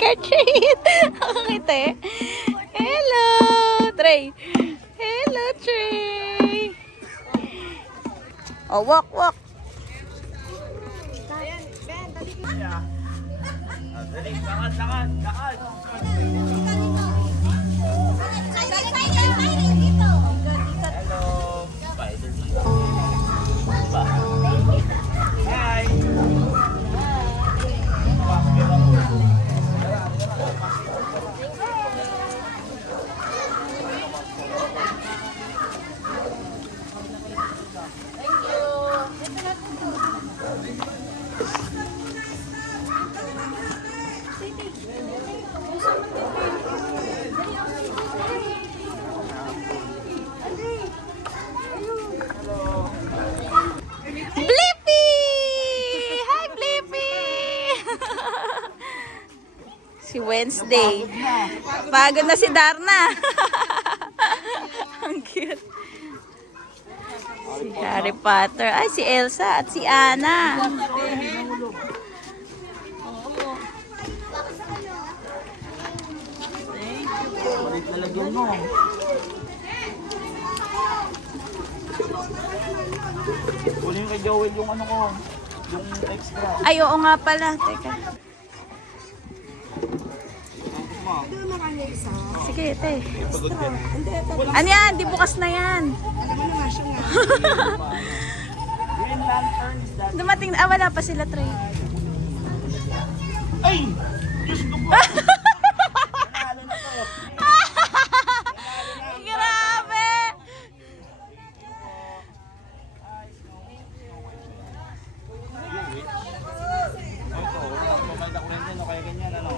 Trick or treat. Nakakita eh. Hello, Trey. Hello, Trey. Oh, walk, walk. Dali, lakad. Hello. Hi. Blippi! Hi, Blippi! Si Wednesday. Pagod na si Darna. Ang cute. Si Harry Potter. Ay, si Elsa at si Anna. Lalagyan mo. Kunin kay Joel yung ano ko. Yung extra. Ay, oo nga pala. Teka. Sige, te. Ano yan? Di bukas na yan. Green Lantern is that. Dumating na. Ah, wala pa sila, Trey. Ay! Diyos ko po! Nanalo na to. Grabe! Ito, mamay na kurente no, kaya ganyan ano.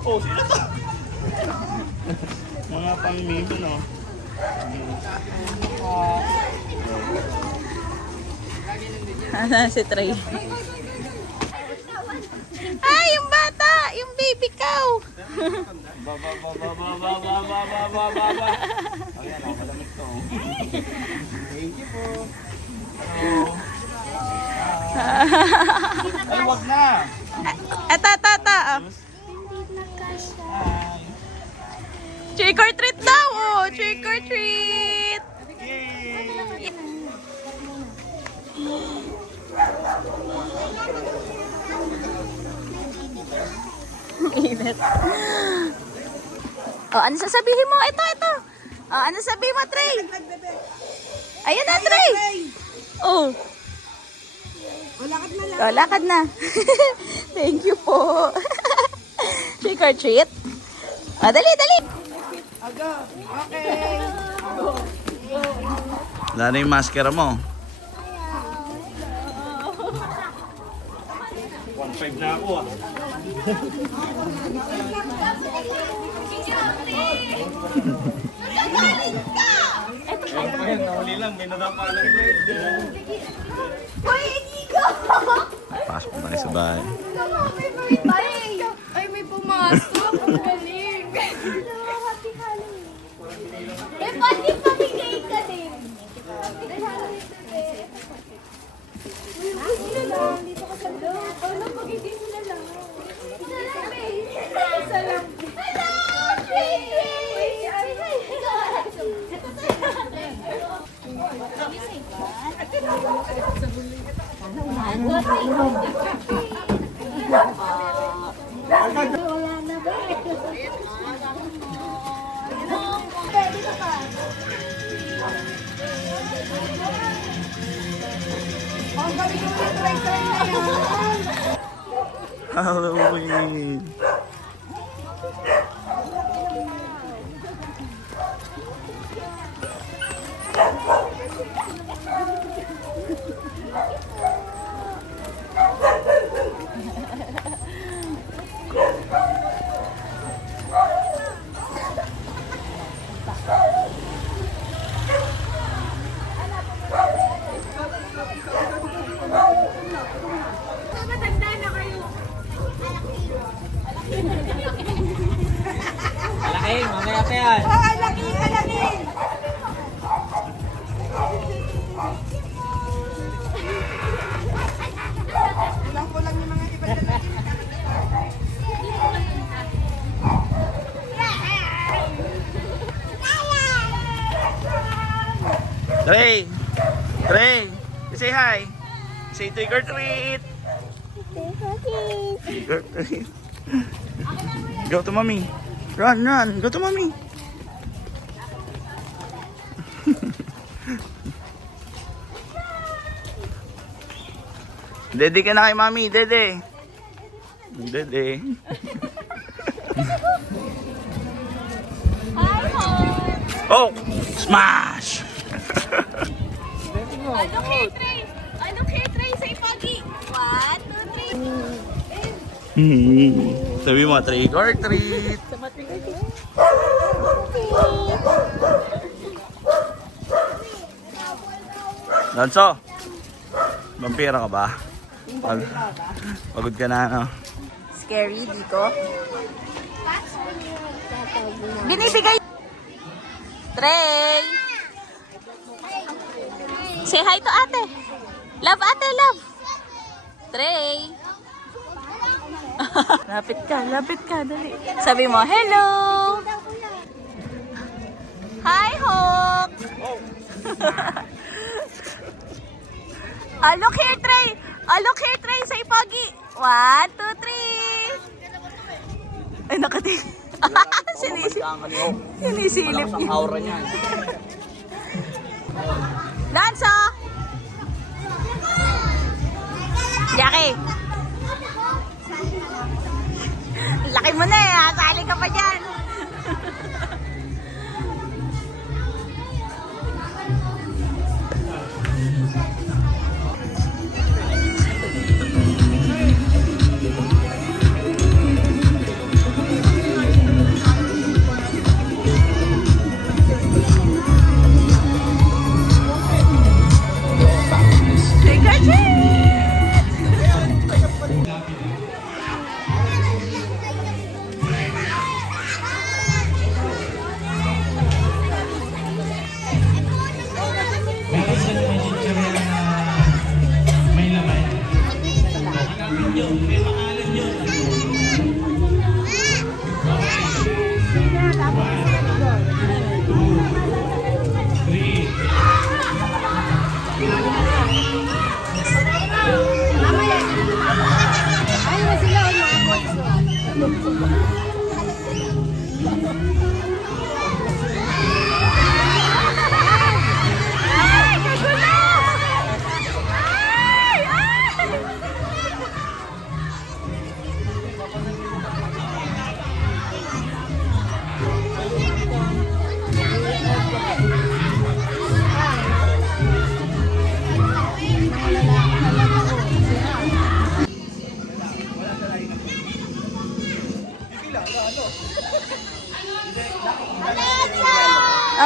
Oh, sino to? Mga pamimili no. Ano si Trey? Ay, yung bata! Yung baby cow! Ba. Ayan, oh, malamig to. Thank you po. Ay, wag na. Eto. Hi. Trick or treat daw! Oh, trick or treat! Yay! Init. Oh, ano sasabihin mo? Ito. Oh, ano sabihin mo, Trey? Ayun na, Trey! Oh. Oh, lakad na. Thank you po. Trick or treat. Oh, dali. Lalo yung maskara mo. 1.5 na ako ah. Ayun, nahuli lang. May nadapa lang ito. Pasok na sa bahay. Ay, may pumasok. Ang galing. Eh, pati pamigay ka din. Dito ka sa loob. Ano, pag-ibig mo na lang. Isa lang. Wala na ba? Dito pa. Ang galing mo yung try-try na yan. Halloween! Matanda na kayo. Trey! Trey! Say hi! Say trick or treat! Trick or treat! Go to mommy! Run, run! Go to mommy! Dede ka na kay mami, Dede! Dede! Hi, Hon! Oh! Smash! Ano kay Trey? Ano kay Trey sa ipagi? 1, 2, 3. Sabi mo, trick or treat! Lonso! Vampira ka ba? Pagod ka na, ano? Scary, Diko. Binibigay. Trey! Say hi to ate. Love ate, love. Trey. Lapit ka, dali. Sabi mo, hello. Hi, Hawk. Look here, Trey. Look here, Trey, sa ipagi. 1, 2, 3. Ay, nakating. Sinisilip niya. Aura niya. Lanso! Jackie! Laki mo na eh, sali ka pa dyan. Trick or treat! Meron sa may chichirya na may laman. Hanapin nyo, may pangalan nyo. Ay, kagulo! Ay! Ay!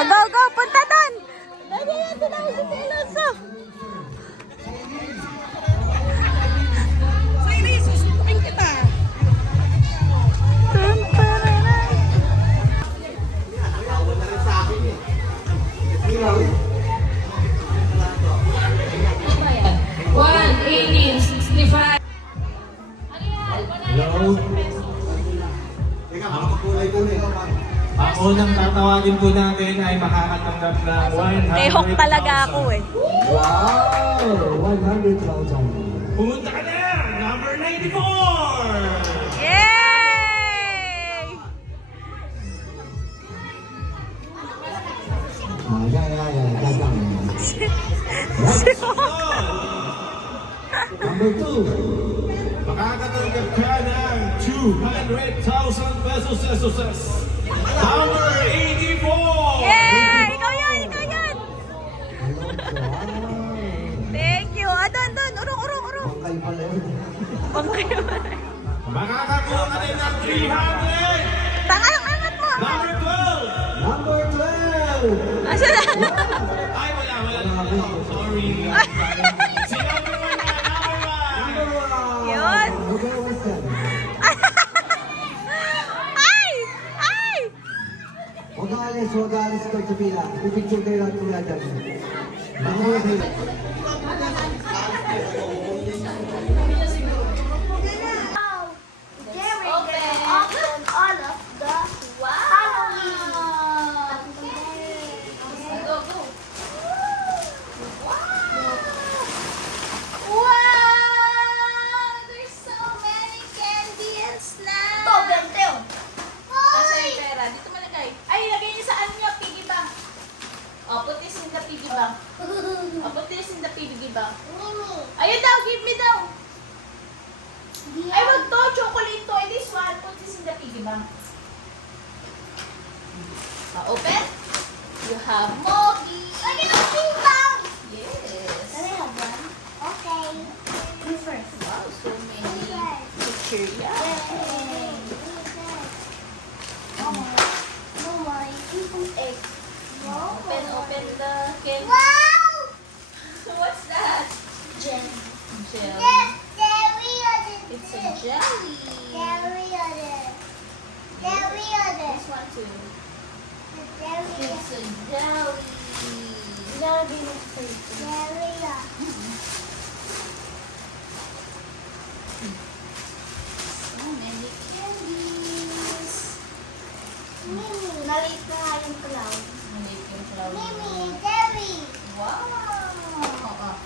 Go, go! Punta doon! Dali, sila si Alonso. Cyrus, susuntukin kita. Tum, pararay. Hello? Ang unang tatawagin po natin ay makakatanggap ng 100,000. Kay Hawk talaga ako eh. Wow! 100,000. Pumunta ka na! Number 94! Yay! Number 2. Makakatanggap ka ng 200,000 pesos. Number 84! Yay! Ikaw yun! Ikaw yun! Thank you! Doon! Urong! Bangkay pala. Makakakuha ka din ng 300! Tanga lang, angat mo! Number 12! Asa na? Ay, wala. Sorry. Si number 1 na, number 1! Yun! Ay! Ay! Huwag aalis ka sa pila. Pipicture kayo lahat kuya dyan. Bango kayo. Ay, wag to. Chocolate to. It is one. Put this in the piggy bank. Open. You have Mogi. Look at the ping pong. Yes. Can I have one? Okay. You first. Wow, so many picture. Yeah. Mama, ping pong egg. Open the cake. Wow! What's that? Gel. Gel. Yes, dairy on it. It's a jelly. Dairy on it. Dairy on it. This one too. Dairy on It's a jelly. Dairy Dairy on So many candies. Mimi. Maliit na nga yung cloud. Maliit yung cloud. Mimi, dairy. Wow.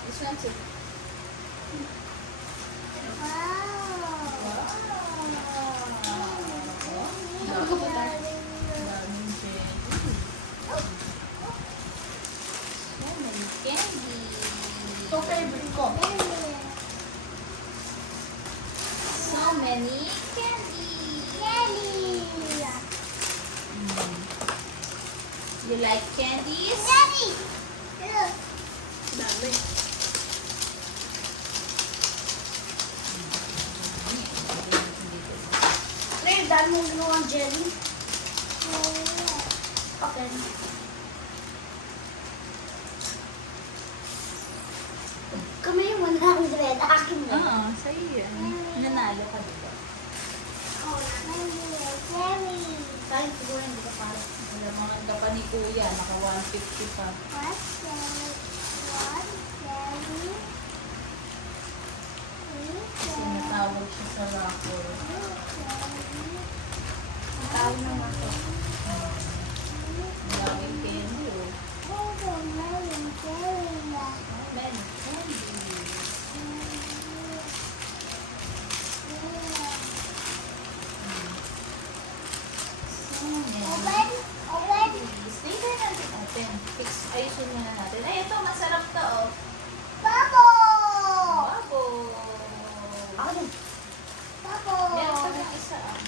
This one too. Daming jelly. So many candies. Ito favorite ko. So many candies. Jelly. You like candies? Jelly. Look. Dami. Ray, dami mong ginawang jelly. Okay. Kami yung 100. Akin mo. Oo, sa'yo yan. Nanalo ka dito. Kahit siguro hindi ka para. Alam mo, ang pa ni Kuya, naka 150 pa. Kasi natawag siya sa raffle. Tawag naman ako. Ang daming candy, oh. Many candies. So many Open. Open. candies. Later natin natin. Fix, ayusin muna natin. Ay, ito, masarap to, oh. Bubble. Bubble. Ako din. Meron pa Bubble. ng isa, ah.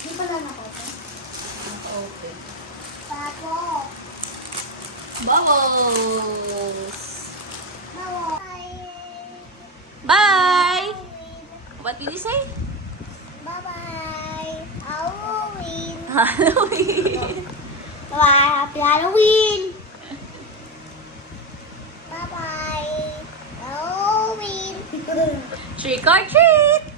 Di pa lang ako. Open. Bubble. Bubbles! Bubble. Bye! What did you say? Bye-bye. Halloween. Halloween! Bye-bye. Happy Halloween. Bye-bye. Halloween. Trick or treat!